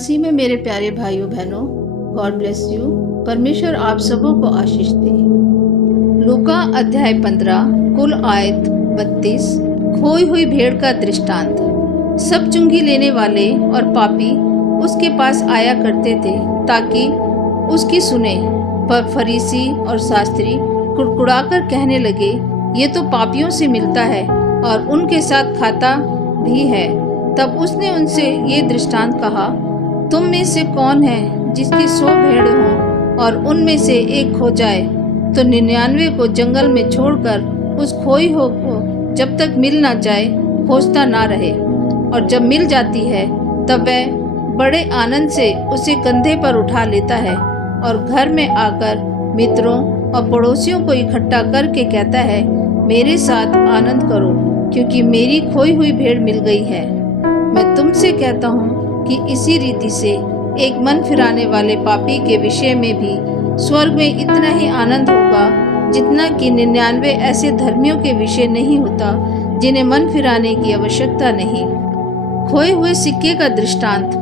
मसीह में मेरे प्यारे भाइयों बहनों, गॉड ब्लेस यू। परमेश्वर आप सबों को आशीष दे। लूका अध्याय 15 कुल आयत 32। खोई हुई भेड़ का दृष्टांत। सब चुंगी लेने वाले और पापी उसके पास आया करते थे ताकि उसकी सुने, पर फरीसी और शास्त्री कुड़कुड़ाकर कहने लगे, ये तो पापियों से मिलता है और उनके साथ खाता भी है। तब उसने उनसे ये दृष्टांत कहा, तुम में से कौन है जिसकी 100 भेड़ हों और उनमें से एक खो जाए तो 99 को जंगल में छोड़कर उस खोई हो को जब तक मिल ना जाए खोजता ना रहे, और जब मिल जाती है तब वह बड़े आनंद से उसे कंधे पर उठा लेता है और घर में आकर मित्रों और पड़ोसियों को इकट्ठा करके कहता है, मेरे साथ आनंद करो क्योंकि मेरी खोई हुई भेड़ मिल गई है। मैं तुमसे कहता हूँ कि इसी रीति से एक मन फिराने वाले पापी के विषय में भी स्वर्ग में इतना ही आनंद होगा जितना कि 99 ऐसे धर्मियों के विषय नहीं होता जिन्हें मन फिराने की आवश्यकता नहीं। खोए हुए सिक्के का दृष्टांत।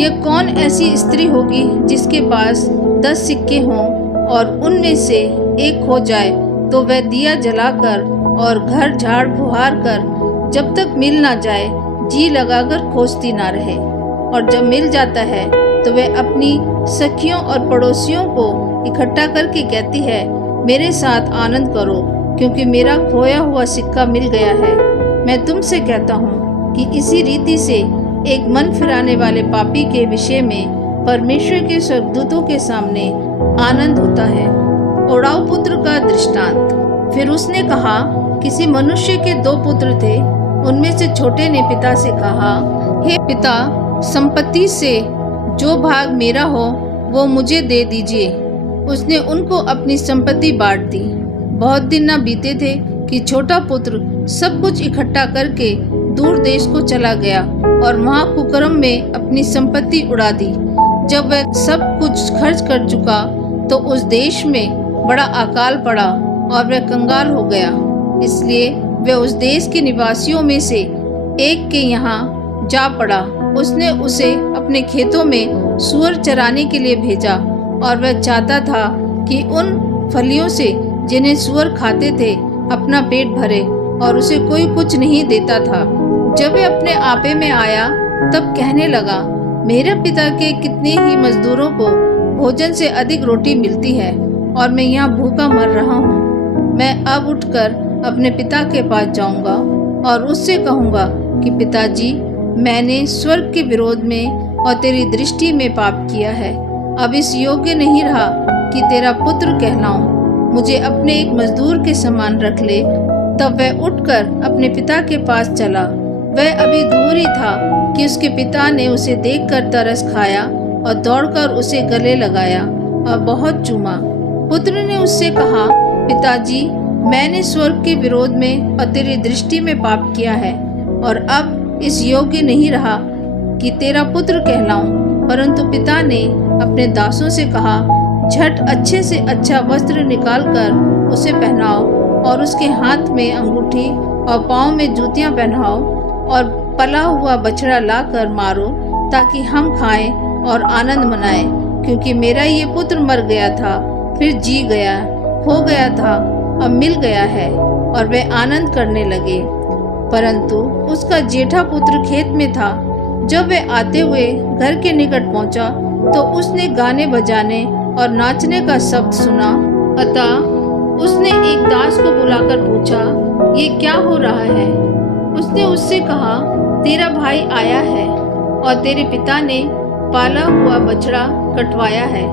यह कौन ऐसी स्त्री होगी जिसके पास 10 सिक्के हों और उनमें से एक खो जाए तो वह दिया जलाकर और घर झाड़ बुहार कर जब तक मिल ना जाए जी लगाकर खोजती ना रहे, और जब मिल जाता है तो वह अपनी सखियों और पड़ोसियों को इकट्ठा करके कहती है, मेरे साथ आनंद करो क्योंकि मेरा खोया हुआ सिक्का मिल गया है। मैं तुमसे कहता हूँ कि इसी रीति से एक मन फिराने वाले पापी के विषय में परमेश्वर के स्वर्गदूतों के सामने आनंद होता है। ओढ़ाऊ पुत्र का दृष्टांत। फिर उसने कहा, किसी मनुष्य के 2 पुत्र थे। उनमें से छोटे ने पिता से कहा, हे पिता, संपत्ति से जो भाग मेरा हो वो मुझे दे दीजिए। उसने उनको अपनी संपत्ति बांट दी। बहुत दिन न बीते थे कि छोटा पुत्र सब कुछ इकट्ठा करके दूर देश को चला गया और वहाँ कुकर्म में अपनी संपत्ति उड़ा दी। जब वह सब कुछ खर्च कर चुका तो उस देश में बड़ा अकाल पड़ा और वह कंगाल हो गया। इसलिए वह उस देश के निवासियों में से एक के यहाँ जा पड़ा। उसने उसे अपने खेतों में सूअर चराने के लिए भेजा और वह चाहता था कि उन फलियों से जिन्हें सूअर खाते थे अपना पेट भरे, और उसे कोई कुछ नहीं देता था। जब वह अपने आपे में आया तब कहने लगा, मेरे पिता के कितने ही मजदूरों को भोजन से अधिक रोटी मिलती है और मैं यहाँ भूखा मर रहा हूँ। मैं अब उठकर अपने पिता के पास जाऊंगा और उससे कहूंगा कि पिताजी, मैंने स्वर्ग के विरोध में और तेरी दृष्टि में पाप किया है। अब इस योग्य नहीं रहा कि तेरा पुत्र कहलाऊं। मुझे अपने एक मजदूर के समान रख ले। तब वह उठकर अपने पिता के पास चला। वह अभी दूर ही था कि उसके पिता ने उसे देखकर तरस खाया और दौड़कर उसे गले लगाया और बहुत चूमा। पुत्र ने उससे कहा, पिताजी, मैंने स्वर्ग के विरोध में और तेरी दृष्टि में पाप किया है और अब इस योग्य नहीं रहा कि तेरा पुत्र कहलाऊं। परंतु पिता ने अपने दासों से कहा, झट अच्छे से अच्छा वस्त्र निकालकर उसे पहनाओ और उसके हाथ में अंगूठी और पाँव में जूतियां पहनाओ और पला हुआ बछड़ा लाकर मारो ताकि हम खाएं और आनंद मनाएं, क्योंकि मेरा ये पुत्र मर गया था फिर जी गया, खो गया था अब मिल गया है। और वे आनंद करने लगे। परंतु उसका जेठा पुत्र खेत में था। जब वे आते हुए घर के निकट पहुंचा तो उसने गाने बजाने और नाचने का शब्द सुना। अतः उसने एक दास को बुलाकर पूछा, ये क्या हो रहा है? उसने उससे कहा, तेरा भाई आया है और तेरे पिता ने पाला हुआ बछड़ा कटवाया है,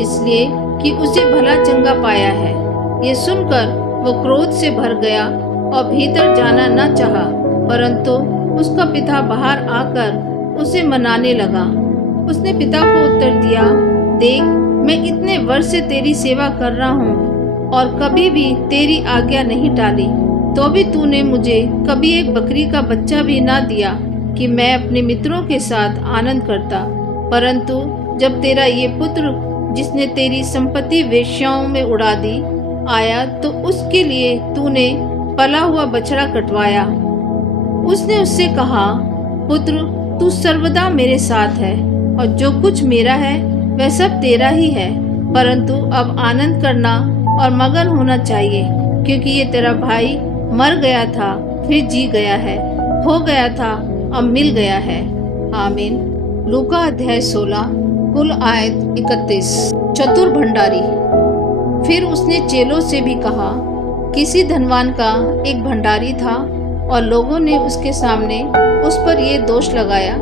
इसलिए कि उसे भला चंगा पाया है। ये सुनकर वो क्रोध से भर गया और भीतर जाना न चाहा, परंतु उसका पिता बाहर आकर उसे मनाने लगा। उसने पिता को उत्तर दिया, देख, मैं इतने वर्ष से तेरी सेवा कर रहा हूँ और कभी भी तेरी आज्ञा नहीं टाली, तो भी तूने मुझे कभी एक बकरी का बच्चा भी ना दिया कि मैं अपने मित्रों के साथ आनंद करता। परंतु जब तेरा ये पुत्र जिसने तेरी संपत्ति वेश्याओं में उड़ा दी आया तो उसके लिए तूने पला हुआ बछड़ा कटवाया। उसने उससे कहा, पुत्र, तू सर्वदा मेरे साथ है और जो कुछ मेरा है वह सब तेरा ही है, परंतु अब आनंद करना और मगन होना चाहिए, क्योंकि ये तेरा भाई मर गया था फिर जी गया है, खो गया था अब मिल गया है। आमीन। लूका अध्याय 16 कुल आयत 31। चतुर भंडारी। फिर उसने चेलों से भी कहा, किसी धनवान का एक भंडारी था और लोगों ने उसके सामने उस पर यह दोष लगाया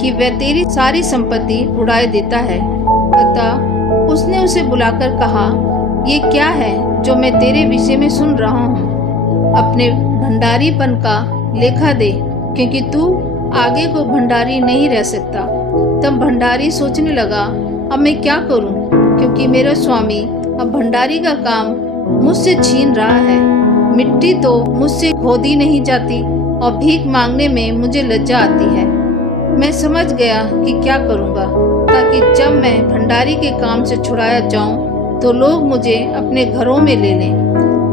कि वह तेरी सारी संपत्ति उड़ाए देता है। अतः उसने उसे बुलाकर कहा, ये क्या है जो मैं तेरे विषय में सुन रहा हूँ? अपने भंडारीपन का लेखा दे, क्योंकि तू आगे को भंडारी नहीं रह सकता। तब भंडारी सोचने लगा, अब मैं क्या करूं, क्योंकि मेरा स्वामी अब भंडारी का काम मुझसे छीन रहा है। मिट्टी तो मुझसे खोदी नहीं जाती और भीख मांगने में मुझे लज्जा आती है। मैं समझ गया कि क्या करूंगा, ताकि जब मैं भंडारी के काम से छुड़ाया जाऊं तो लोग मुझे अपने घरों में ले लें।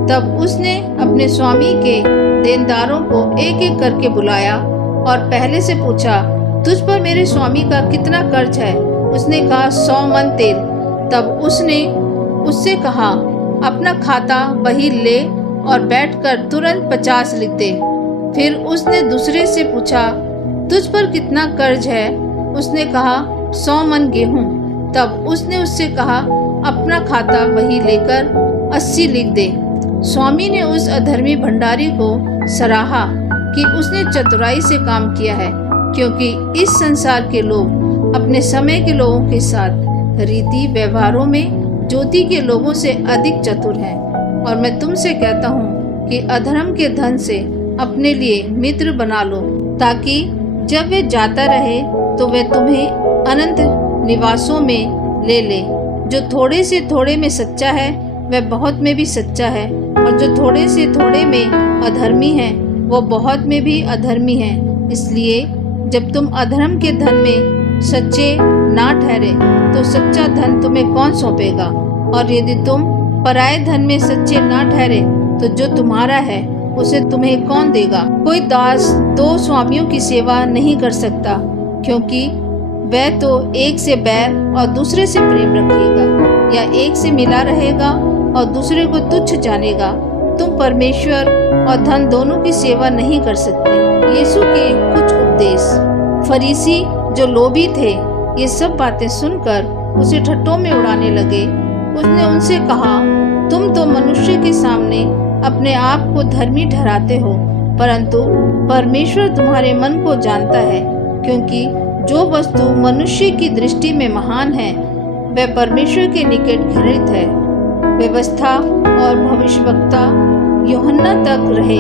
तब उसने अपने स्वामी के देनदारों को एक एक करके बुलाया और पहले से पूछा, तुझ पर मेरे स्वामी का कितना कर्ज है? उसने कहा, 100 मन तेल। तब उसने उससे कहा, अपना खाता बही ले और बैठकर तुरंत 50 लिख दे। फिर उसने दूसरे से पूछा, तुझ पर कितना कर्ज है? उसने कहा, 100 मन गेहूं। तब उसने उससे कहा, अपना खाता बही लेकर 80 लिख दे। स्वामी ने उस अधर्मी भंडारी को सराहा कि उसने चतुराई से काम किया है, क्योंकि इस संसार के लोग अपने समय के लोगों के साथ रीति व्यवहारों में ज्योति के लोगों से अधिक चतुर हैं। और मैं तुमसे कहता हूँ कि अधर्म के धन से अपने लिए मित्र बना लो, ताकि जब वे जाता रहे तो वे तुम्हें अनंत निवासों में ले ले। जो थोड़े से थोड़े में सच्चा है वह बहुत में भी सच्चा है, और जो थोड़े से थोड़े में अधर्मी है वो बहुत में भी अधर्मी है। इसलिए जब तुम अधर्म के धन में सच्चे ना ठहरे तो सच्चा धन तुम्हें कौन सौंपेगा? और यदि तुम पराये धन में सच्चे ना ठहरे तो जो तुम्हारा है उसे तुम्हें कौन देगा? कोई दास 2 स्वामियों की सेवा नहीं कर सकता, क्योंकि वह तो एक से बैर और दूसरे से प्रेम रखेगा, या एक से मिला रहेगा और दूसरे को तुच्छ जानेगा। तुम परमेश्वर और धन दोनों की सेवा नहीं कर सकते। यीशु के कुछ उपदेश। फरीसी जो लोभी थे ये सब बातें सुनकर उसे ठट्ठों में उड़ाने लगे। उसने उनसे कहा, तुम तो मनुष्य के सामने अपने आप को धर्मी ठहराते हो, परंतु परमेश्वर तुम्हारे मन को जानता है, क्योंकि जो वस्तु मनुष्य की दृष्टि में महान है वह परमेश्वर के निकट घृणित है। व्यवस्था और भविष्यवक्ता यूहन्ना तक रहे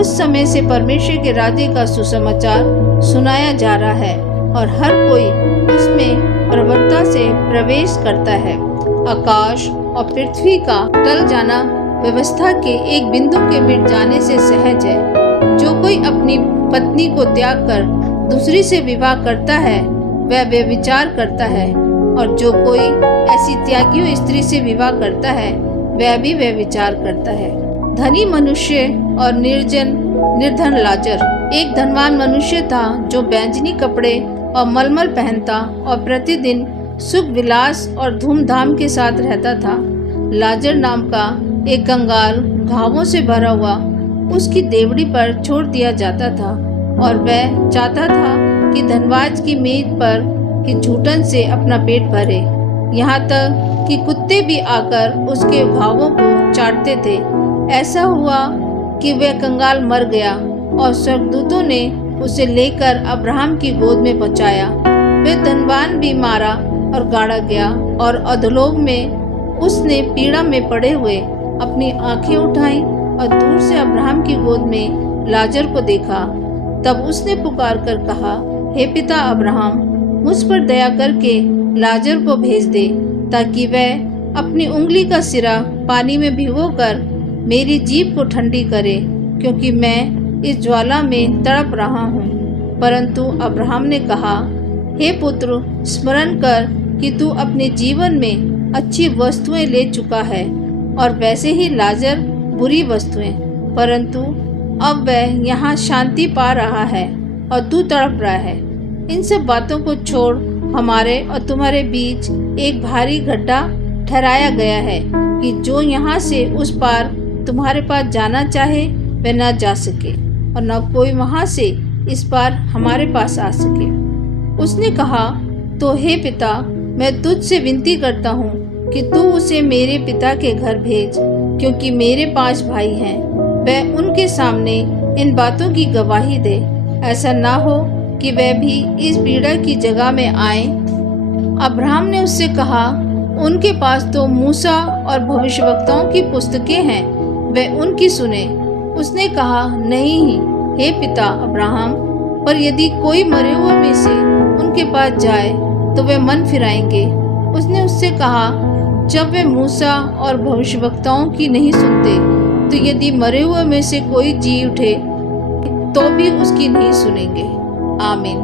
उस समय से परमेश्वर के राज्य का सुसमाचार सुनाया जा रहा है, और हर कोई उसमें प्रबलता से प्रवेश करता है। आकाश और पृथ्वी का टल जाना व्यवस्था के एक बिंदु के मिट जाने से सहज है। जो कोई अपनी पत्नी को त्याग कर दूसरी से विवाह करता है वह व्यभिचार करता है, और जो कोई ऐसी त्यागी स्त्री से विवाह करता है वह भी व्यभिचार करता है। धनी मनुष्य और निर्धन लाजर। एक धनवान मनुष्य था जो बैंजनी कपड़े और मलमल पहनता और प्रतिदिन सुख विलास और धूमधाम के साथ रहता था। लाजर नाम का एक कंगाल घावों से भरा हुआ उसकी देवड़ी पर छोड़ दिया जाता था, और वह चाहता था कि धनवाज की मेज पर की झूठन से अपना पेट भरे। यहाँ तक कि कुत्ते भी आकर उसके घावों को चाटते थे। ऐसा हुआ कि वह कंगाल मर गया और स्वर्गदूतों ने उसे लेकर अब्राहम की गोद में पहुंचाया। वह धनवान भी मारा और गाड़ा गया, और अधोलोक में उसने पीड़ा में पड़े हुए अपनी आंखें उठाई और दूर से अब्राहम की गोद में लाजर को देखा। तब उसने पुकार कर कहा, हे पिता अब्राहम, मुझ पर दया करके लाजर को भेज दे, ताकि वह अपनी उंगली का सिरा पानी में भिगोकर मेरी जीभ को ठंडी करे, क्योंकि मैं इस ज्वाला में तड़प रहा हूँ। परंतु अब्राहम ने कहा, हे पुत्र, स्मरण कर कि तू अपने जीवन में अच्छी वस्तुएं ले चुका है, और वैसे ही लाजर बुरी वस्तुएं, परंतु अब वह यहाँ शांति पा रहा है और तू तड़प रहा है। इन सब बातों को छोड़ हमारे और तुम्हारे बीच एक भारी गड्ढा ठहराया गया है कि जो यहाँ से उस पार तुम्हारे पास जाना चाहे वह न जा सके और न कोई वहाँ से इस पार हमारे पास आ सके। उसने कहा, तो हे पिता, मैं तुझसे विनती करता हूँ कि तू उसे मेरे पिता के घर भेज, क्योंकि मेरे 5 भाई हैं। वह उनके सामने इन बातों की गवाही दे, ऐसा ना हो कि वह भी इस पीड़ा की जगह में आए। अब्राहम ने उससे कहा, उनके पास तो मूसा और भविष्यवक्ताओं की पुस्तकें हैं, वह उनकी सुने। उसने कहा, नहीं हे पिता अब्राहम, पर यदि कोई मरे हुए में से उनके पास जाए तो वे मन फिराएंगे। उसने उससे कहा, जब वे मूसा और भविष्यवक्ताओं की नहीं सुनते, तो यदि मरे हुए में से कोई जी उठे तो भी उसकी नहीं सुनेंगे। आमीन।